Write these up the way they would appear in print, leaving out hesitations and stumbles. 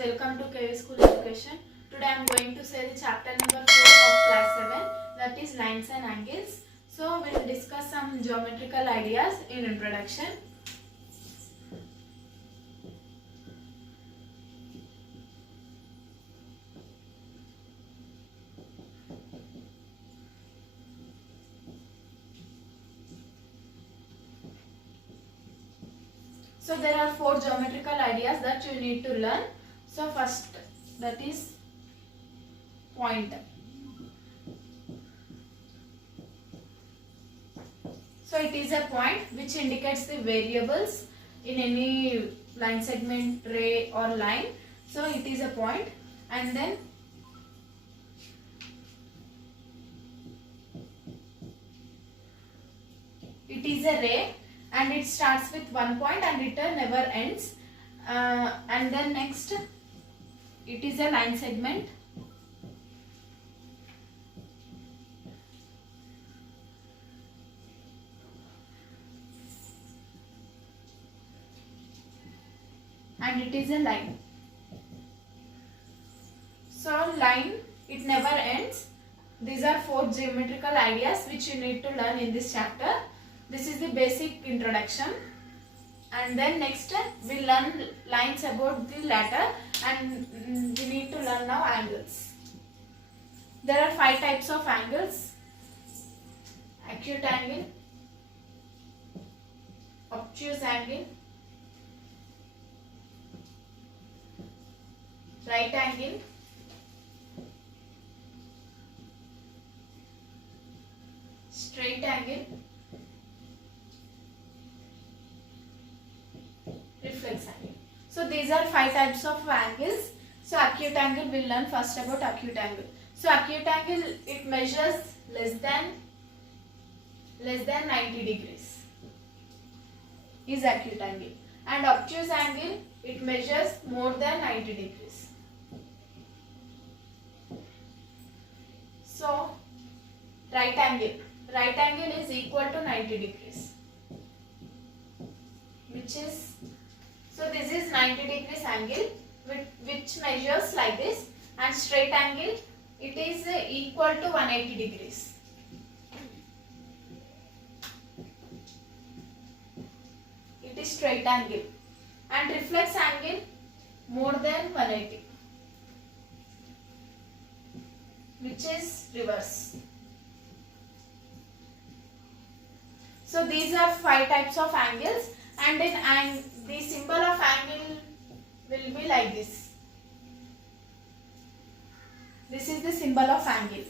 welcome to KV School Education. Today I am going to say the chapter number 4 of class 7, that is lines and angles. So we will discuss some geometrical ideas in introduction. So there are 4 geometrical ideas that you need to learn. So first, that is point. So it is a point which indicates the variables in any line segment, ray or line. So it is a point, and then it is a ray and it starts with one point and it never ends. And then next, it is a line segment. And it is a line. So line, it never ends. These are 4 geometrical ideas which you need to learn in this chapter. This is the basic introduction. And then next we learn lines about the latter, and we need to learn now angles. There are 5 types of angles: acute angle, obtuse angle, right angle, straight angle, reflex angle. So these are 5 types of angles. So acute angle, we'll learn first about acute angle. So acute angle, it measures less than 90 degrees is acute angle, and obtuse angle, it measures more than 90 degrees. So right angle is equal to 90 degrees, which is, so this is 90 degrees angle which measures like this, and straight angle, it is equal to 180 degrees. It is straight angle. And reflex angle, more than 180, which is reverse. So these are 5 types of angles, and in the symbol of angle will be like this. This is the symbol of angle.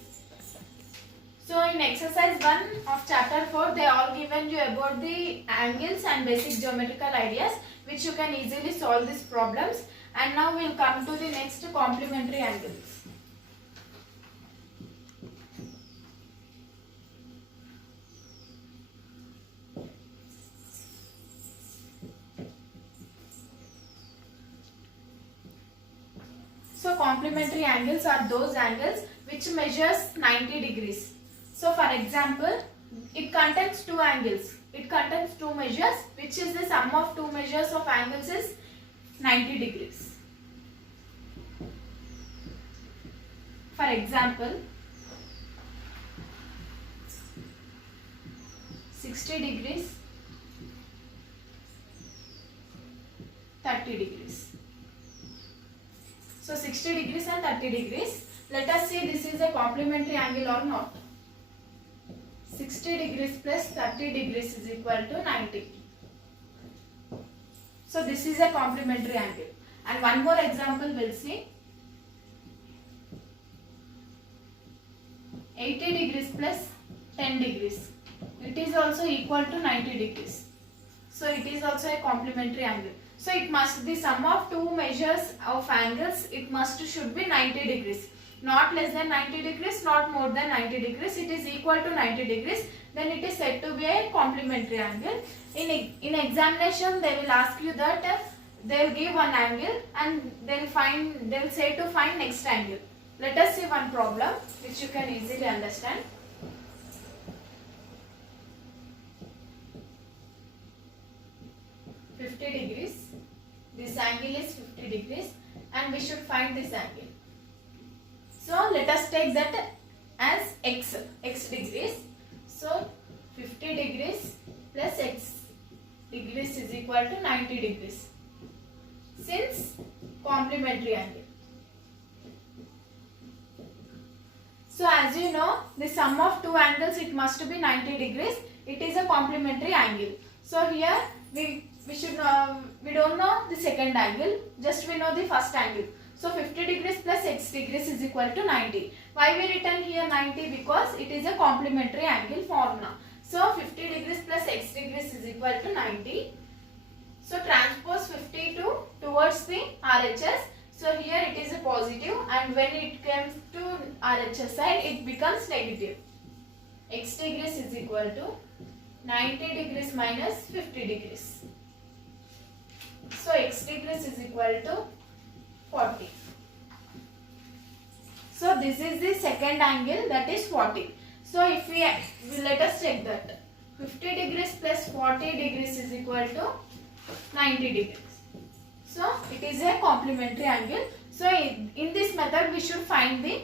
So in exercise 1 of chapter 4, they all given you about the angles and basic geometrical ideas which you can easily solve these problems. And now we will come to the next, complementary angles. So complementary angles are those angles which measures 90 degrees. So for example, it contains 2 angles. It contains 2 measures, which is the sum of 2 measures of angles is 90 degrees. For example, 60 degrees, 30 degrees. So 60 degrees and 30 degrees. Let us see this is a complementary angle or not. 60 degrees plus 30 degrees is equal to 90. So this is a complementary angle. And one more example we'll see. 80 degrees plus 10 degrees. It is also equal to 90 degrees. So it is also a complementary angle. So it must, the sum of 2 measures of angles, it should be 90 degrees. Not less than 90 degrees, not more than 90 degrees. It is equal to 90 degrees. Then it is said to be a complementary angle. In examination, they will ask you that they will give one angle and they will say to find next angle. Let us see one problem which you can easily understand. This angle is 50 degrees and and we should find this angle. So let us take that as x degrees. So 50 degrees plus x degrees is equal to 90 degrees. Since complementary angle. So as you know, the sum of two angles, it must be 90 degrees. It is a complementary angle. So here we don't know the second angle, just we know the first angle. So 50 degrees plus x degrees is equal to 90. Why we written here 90? Because it is a complementary angle formula. So 50 degrees plus x degrees is equal to 90. So transpose 50 towards the RHS. So here it is a positive, and when it comes to RHS side, it becomes negative. X degrees is equal to 90 degrees minus 50 degrees. So x degrees is equal to 40. So this is the second angle, that is 40. So if we let us check that 50 degrees plus 40 degrees is equal to 90 degrees. So it is a complementary angle. So in this method we should find the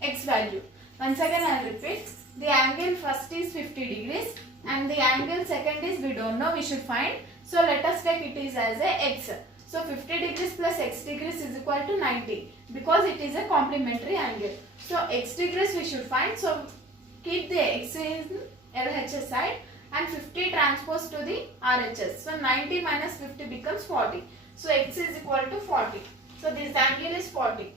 x value. Once again I will repeat. The angle first is 50 degrees and the angle second is we don't know, we should find. So let us take it is as a x. So 50 degrees plus x degrees is equal to 90 because it is a complementary angle. So x degrees we should find. So keep the x in LHS side and 50 transpose to the RHS. So 90 minus 50 becomes 40. So x is equal to 40. So this angle is 40.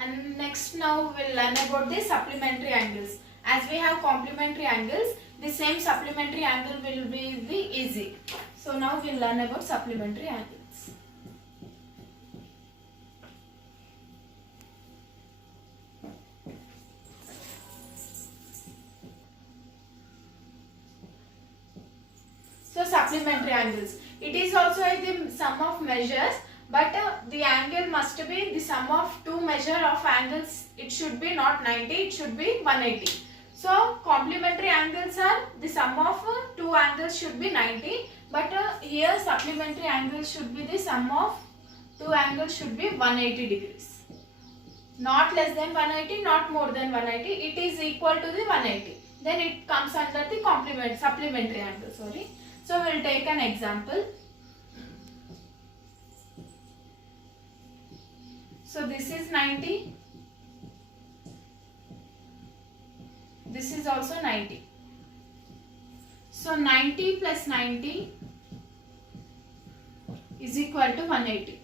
And next now we will learn about the supplementary angles. As we have complementary angles, the same supplementary angle will be easy. So now we will learn about supplementary angles. So supplementary angles. It is also the sum of measures, but the angle must be the sum of two measure of angles. It should be not 90, it should be 180. So complementary angles are the sum of two angles should be 90, but here supplementary angles should be the sum of two angles should be 180 degrees. Not less than 180, not more than 180. It is equal to the 180. Then it comes under the supplementary angle. Sorry. So we will take an example. So this is 90. This is also 90. So 90 plus 90 is equal to 180.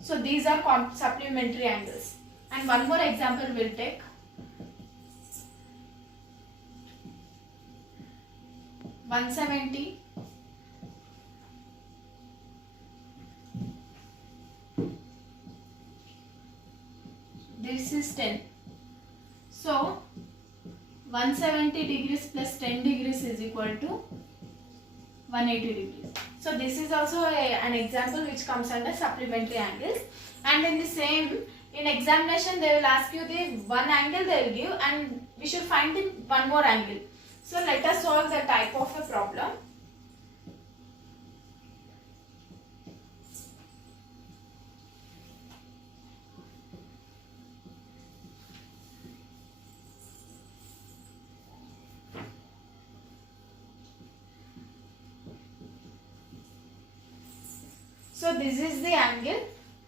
So these are supplementary angles. And one more example we will take. (170) this is 10. So 170 degrees plus 10 degrees is equal to 180 degrees. So this is also an example which comes under supplementary angles. And in the same, in examination they will ask you the one angle they will give and we should find the one more angle. So let us solve the type of a problem. So this is the angle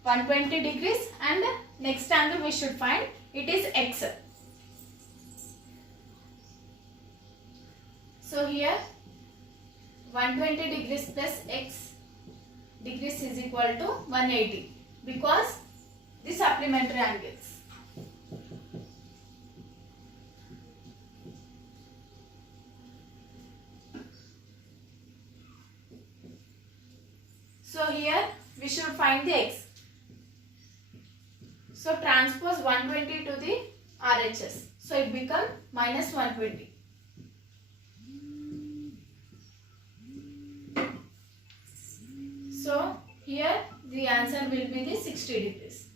120 degrees and next angle we should find, it is x. So here 120 degrees plus x degrees is equal to 180 because the supplementary angles. So here we should find the x. So transpose 120 to the RHS. So it becomes minus 120. So here the answer will be the 60 degrees.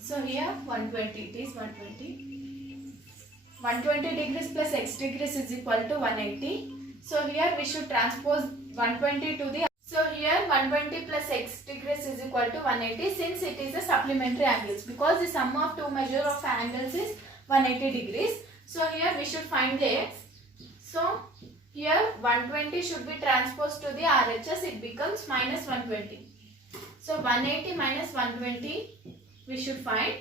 So here 120, it is 120. 120 degrees plus x degrees is equal to 180. So here we should transpose 120 to the, so here 120 plus x degrees is equal to 180 since it is a supplementary angles, because the sum of two measure of angles is 180 degrees. So here we should find the x. So here 120 should be transposed to the RHS, it becomes minus 120. So 180 minus 120 we should find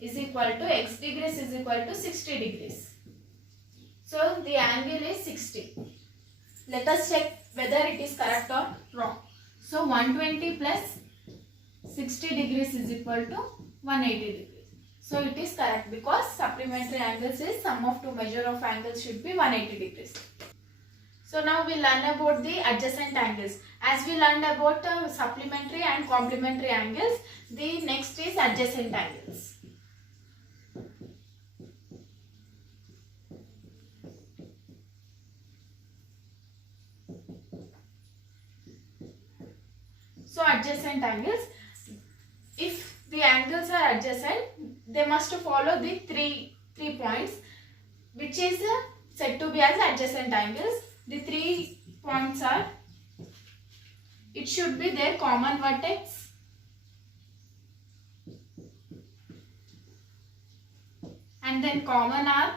is equal to x degrees is equal to 60 degrees. So the angle is 60. Let us check whether it is correct or wrong. So 120 plus 60 degrees is equal to 180 degrees. So it is correct because supplementary angles is sum of two measure of angles should be 180 degrees. So now we learn about the adjacent angles. As we learned about supplementary and complementary angles, the next is adjacent angles. So adjacent angles, if the angles are adjacent, they must follow the three points which is said to be as adjacent angles. The 3 points are, it should be their common vertex, and then common arm,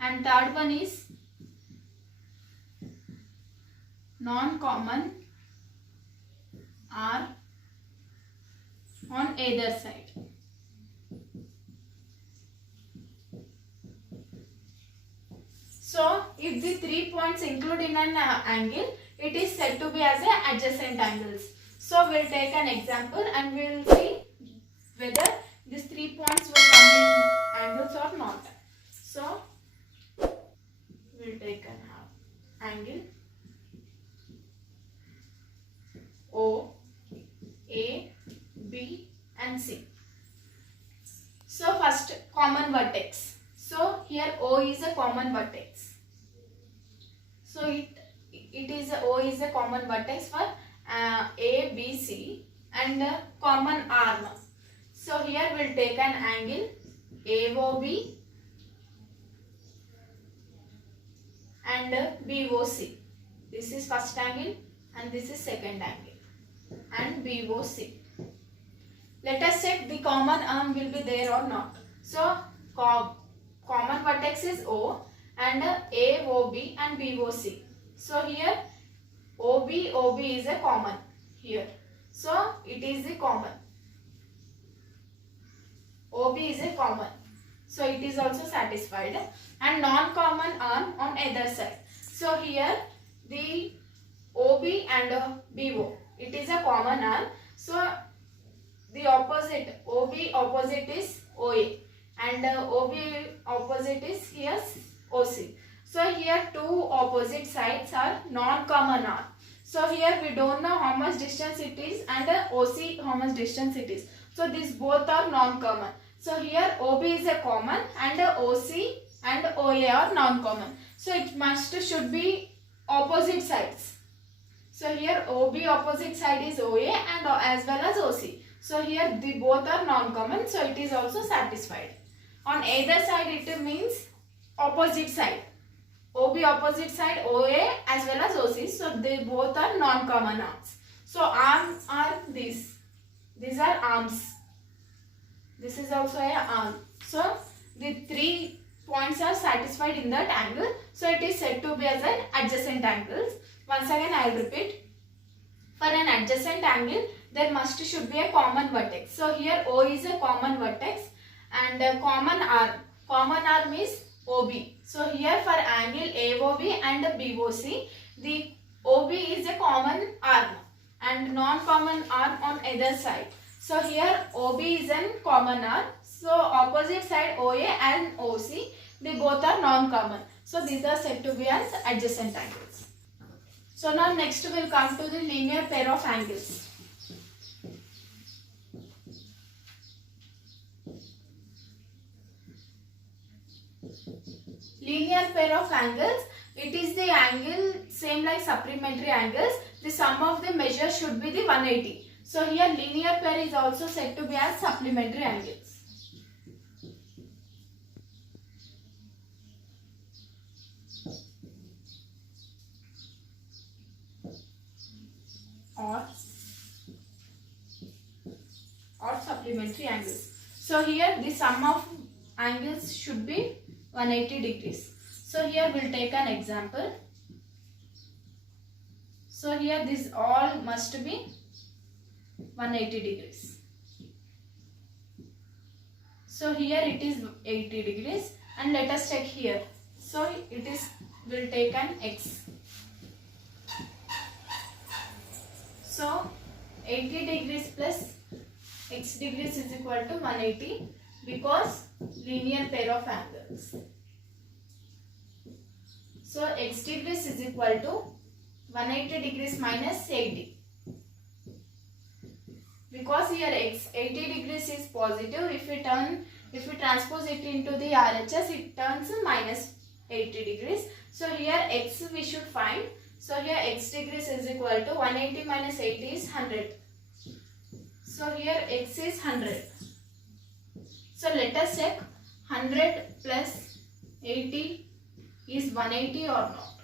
and third one is non-common arm on either side. So if the 3 points include in an angle, it is said to be as a adjacent angles. So we'll take an example and we'll see whether these 3 points will come in angles or not. So we'll take an angle O, A, B and C. So first, common vertex. So here O is a common vertex. So O is a common vertex for A, B, C and common arm. So here we'll take an angle AOB and BOC. This is first angle and this is second angle, and BOC. Let us check the common arm will be there or not. So common vertex is O and AOB and BOC. So here OB is a common here. So it is the common. OB is a common. So it is also satisfied. And non-common arm on either side. So here the OB and BO, it is a common arm. So the opposite, OB opposite is OA and OB opposite is here OC. So here two opposite sides are non-common arm. So here we don't know how much distance it is and OC how much distance it is. So these both are non-common. So here OB is a common and OC and OA are non-common. So it should be opposite sides. So here OB opposite side is OA and as well as OC. So here the both are non-common, so it is also satisfied. On either side it means opposite side. OB opposite side OA as well as OC. So they both are non-common arms. So arms are these. These are arms. This is also a arm. So the 3 points are satisfied in that angle. So it is said to be as an adjacent angles. Once again I will repeat. For an adjacent angle, there should be a common vertex. So here O is a common vertex and common arm. Common arm is OB. So here for angle AOB and BOC, the OB is a common arm and non-common arm on either side. So here OB is a common arm. So opposite side OA and OC, they both are non-common. So these are said to be as adjacent angles. So now next we will come to the linear pair of angles. Linear pair of angles, it is the angle same like supplementary angles. The sum of the measures should be the 180. So here linear pair is also said to be as supplementary angles. supplementary angles. So here the sum of angles should be 180 degrees. So here we'll take an example. So here this all must be 180 degrees. So here it is 80 degrees and let us check here. So it is, we'll take an x. So 80 degrees plus x degrees is equal to 180 because linear pair of angles. So x degrees is equal to 180 degrees minus 80. Because here x 80 degrees is positive, if we transpose it into the RHS, it turns minus 80 degrees. So here x we should find. So here x degrees is equal to 180 minus 80 is 100. So here x is 100. So let us check 100 plus 80 is 180 or not.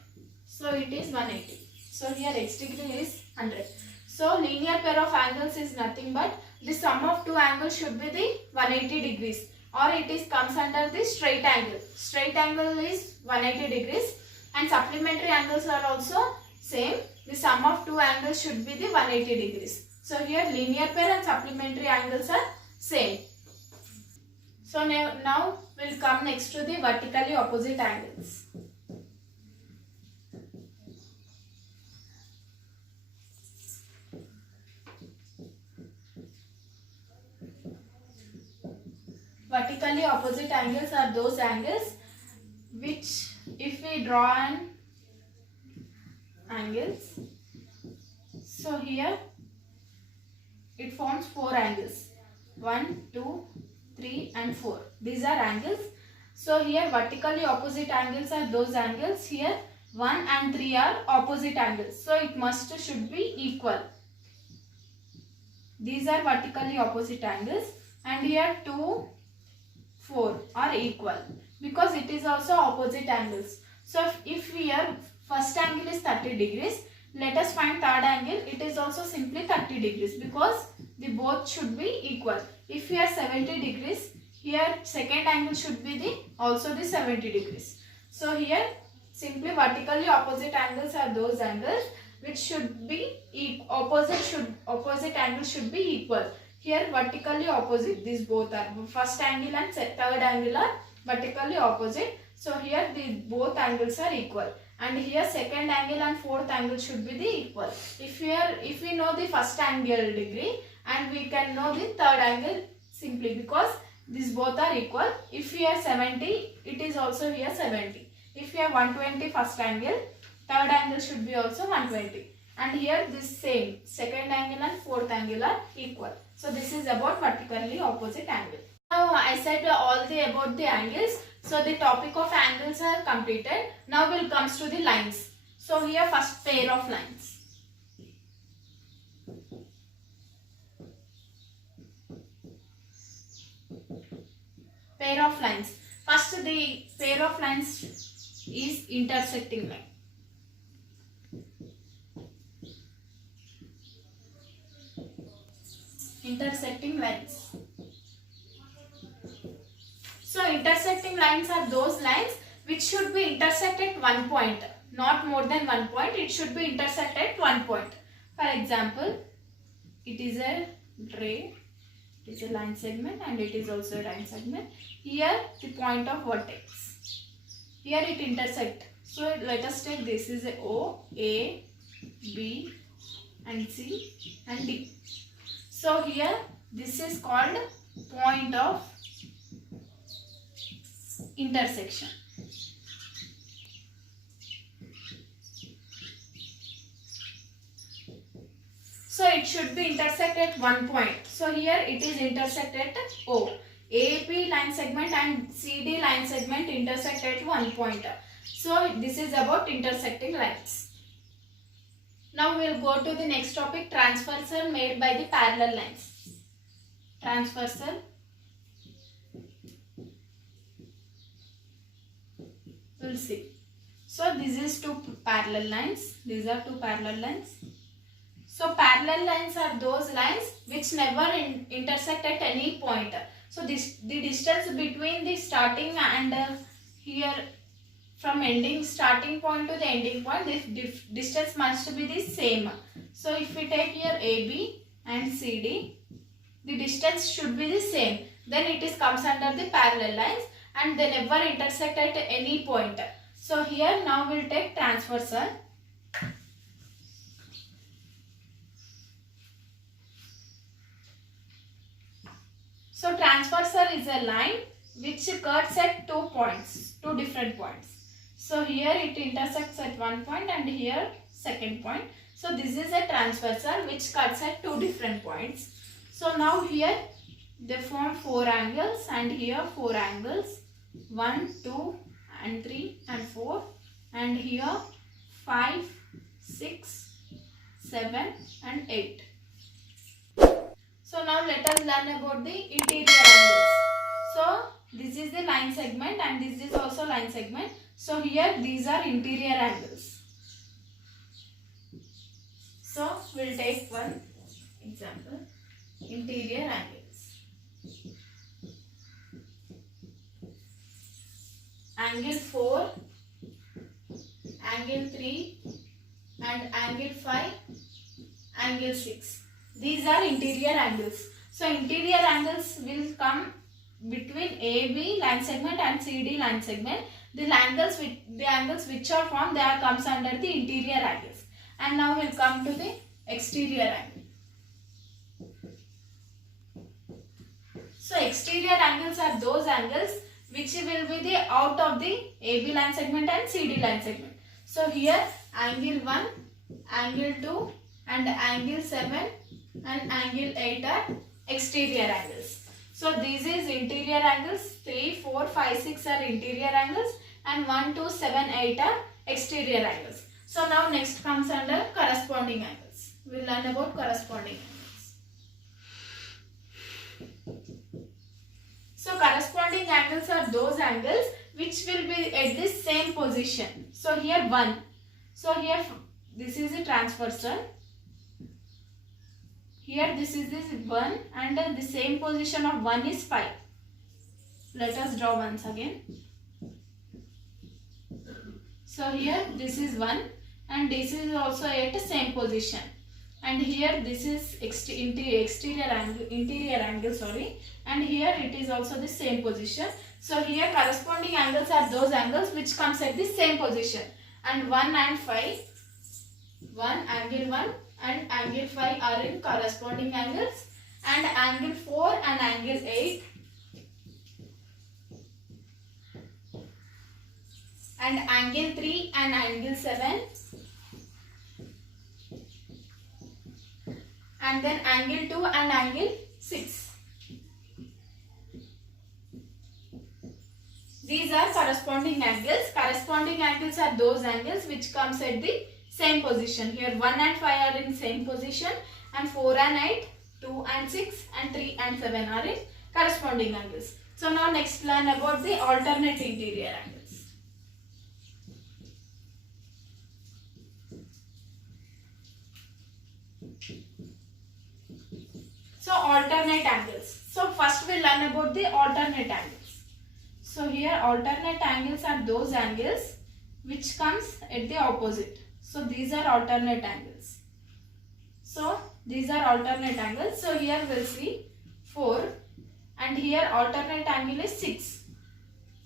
So it is 180. So here x degree is 100. So linear pair of angles is nothing but the sum of two angles should be the 180 degrees, or it is comes under the straight angle. Straight angle is 180 degrees and supplementary angles are also same. The sum of two angles should be the 180 degrees. So here linear pair and supplementary angles are same. So now we'll come next to the vertically opposite angles. Vertically opposite angles are those angles which, if we draw an angles, so here it forms four angles, 1, 2, 3 and 4. These are angles. So here vertically opposite angles are those angles. Here 1 and 3 are opposite angles. So it should be equal. These are vertically opposite angles, and here 2, 4 are equal because it is also opposite angles. So if here first angle is 30 degrees, let us find third angle. It is also simply 30 degrees because the both should be equal. If here 70 degrees, here second angle should be also the 70 degrees. So here simply vertically opposite angles are those angles which should be opposite angles should be equal. Here vertically opposite, these both are, first angle and third angle are vertically opposite. So here the both angles are equal, and here second angle and fourth angle should be the equal. If we know the first angle degree, and we can know the third angle simply because these both are equal. If here 70, it is also here 70. If here 120 first angle, third angle should be also 120. And here this same, second angle and fourth angle are equal. So this is about vertically opposite angle. Now I said all about the angles. So the topic of angles are completed. Now we'll comes to the lines. So here first pair of lines. Pair of lines. First the pair of lines is intersecting line. Intersecting lines. So intersecting lines are those lines which should be intersect at one point, not more than one point. It should be intersect at one point. For example, it is a ray, it is a line segment, and it is also a line segment. Here the point of vertex. Here it intersect. So let us take this is a O, A, B and C and D. So here this is called point of intersection. So it should be intersect at one point. So here it is intersect at O. AP line segment and CD line segment intersect at one point. So this is about intersecting lines. Now we will go to the next topic, transversal made by the parallel lines. Transversal we'll see. So this is two parallel lines. These are two parallel lines. So So parallel lines are those lines which never intersect at any point. So the distance between the starting and here from ending starting point to the ending point, this distance must be the same. So if we take here AB and CD, the distance should be the same. Then it is comes under the parallel lines and they never intersect at any point. So here now we'll take transversal. So transversal is a line which cuts at 2 points, 2 different points. So here it intersects at 1 point and here second point. So this is a transversal which cuts at 2 different points. So now here they form 4 angles and here 4 angles, 1, 2 and 3 and 4, and here 5, 6, 7 and 8. So now let us learn about the interior angles. So this is the line segment and this is also line segment. So here these are interior angles. So we'll take one example. Interior angles. Angle 4, angle 3 and angle 5, angle 6. These are interior angles. So interior angles will come between AB line segment and CD line segment. The angles which are formed, they are comes under the interior angles. And now we'll come to the exterior angle. So exterior angles are those angles which will be the out of the AB line segment and CD line segment. So here angle 1, angle 2 and angle 7 and angle 8 are exterior angles. So this is interior angles. 3, 4, 5, 6 are interior angles and 1, 2, 7, 8 are exterior angles. So now next comes under corresponding angles. We will learn about corresponding angles. So corresponding angles are those angles which will be at the same position. So here 1. So here this is a transversal. Here this is this 1 and the same position of 1 is 5. Let us draw once again. So here this is 1 and this is also at the same position. And here this is interior angle, sorry. And here it is also the same position. So here corresponding angles are those angles which comes at the same position. And 1 and 5, angle 1 and angle 5 are in corresponding angles, and angle 4 and angle 8 and angle 3 and angle 7 and then angle 2 and angle 6. These are corresponding angles. Corresponding angles are those angles which comes at the same position. Here 1 and 5 are in same position and 4 and 8, 2 and 6 and 3 and 7 are in corresponding angles. So now next learn about the alternate interior angles. So alternate angles. So first we learn about the alternate angles. So here alternate angles are those angles which comes at the opposite. So these are alternate angles. So these are alternate angles. So here we'll see 4 and here alternate angle is 6.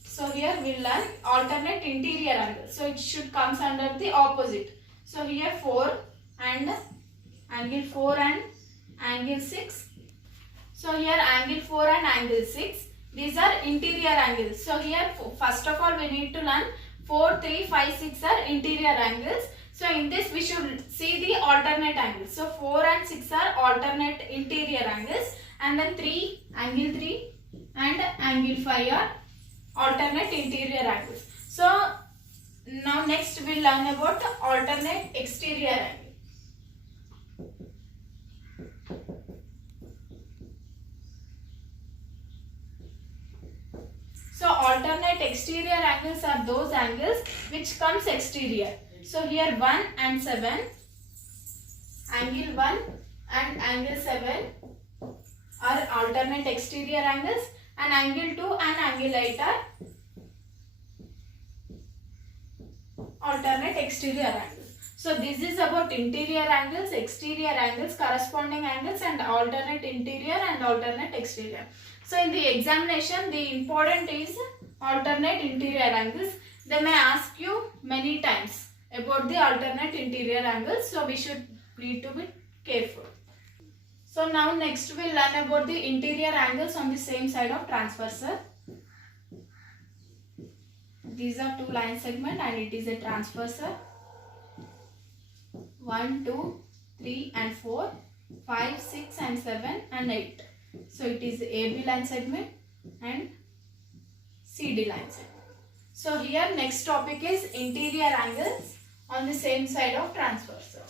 So here we'll learn alternate interior angle. So it should comes under the opposite. So here 4 and angle 4 and angle 6. So here angle 4 and angle 6. These are interior angles. So here first of all we need to learn 4, 3, 5, 6 are interior angles. So in this we should see the alternate angles. So 4 and 6 are alternate interior angles, and then angle 3 and angle 5 are alternate interior angles. So now next we will learn about alternate exterior angle. So alternate exterior angles are those angles which comes exterior. So here 1 and 7 angle 1 and angle 7 are alternate exterior angles, and angle 2 and angle 8 are alternate exterior angles. So this is about interior angles, exterior angles, corresponding angles, and alternate interior and alternate exterior. So in the examination, the important is alternate interior angles. They may ask you many times about the alternate interior angles, so we should need to be careful. So now next we'll learn about the interior angles on the same side of transversal. These are two line segment and it is a transversal. 1, 2, 3 and 4, 5, 6 and 7 and 8. So it is AB line segment and CD line segment. So here next topic is interior angles on the same side of transversal.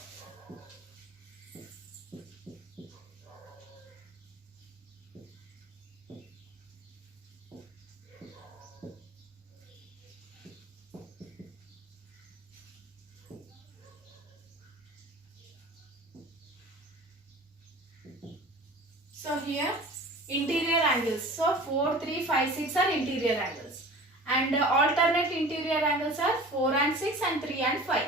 So here interior angles. So 4, 3, 5, 6 are interior angles, and alternate interior angles are 4 and 6 and 3 and 5.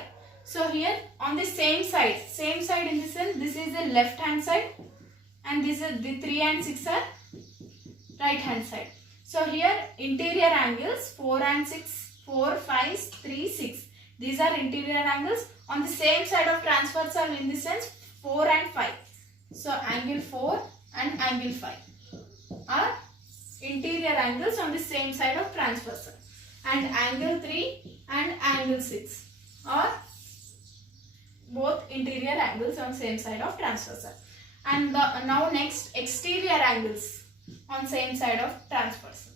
So here on the same side in the sense this is the left hand side and this is the 3 and 6 are right hand side. So here interior angles 4 and 6, 4, 5, 3, 6. These are interior angles on the same side of transversal in the sense 4 and 5. So angle 4 and angle 5 are interior angles on the same side of transversal, and angle 3 and angle 6 are both interior angles on same side of transversal. And now next exterior angles on same side of transversal.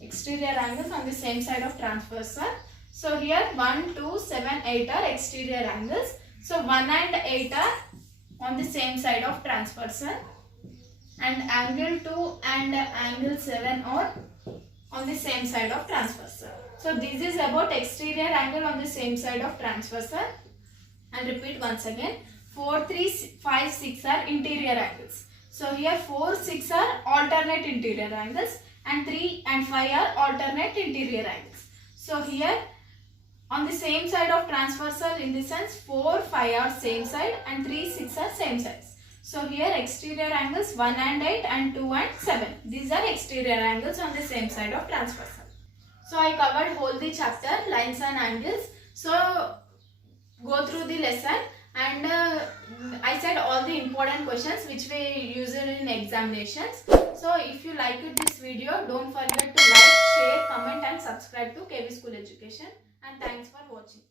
Exterior angles on the same side of transversal. So here 1, 2, 7, 8 are exterior angles. So 1 and 8 are on the same side of transversal, and angle 2 and angle 7 are on the same side of transversal. So this is about exterior angle on the same side of transversal. And repeat once again, 4, 3, 5, 6 are interior angles. So here 4, 6 are alternate interior angles, and 3 and 5 are alternate interior angles. So here on the same side of transversal in the sense 4, 5 are same side and 3, 6 are same sides. So here exterior angles 1 and 8 and 2 and 7. These are exterior angles on the same side of transversal. So I covered whole the chapter lines and angles. So go through the lesson, and I said all the important questions which we use in examinations. So if you liked this video, don't forget to like, share, comment and subscribe to KV School Education. And thanks for watching.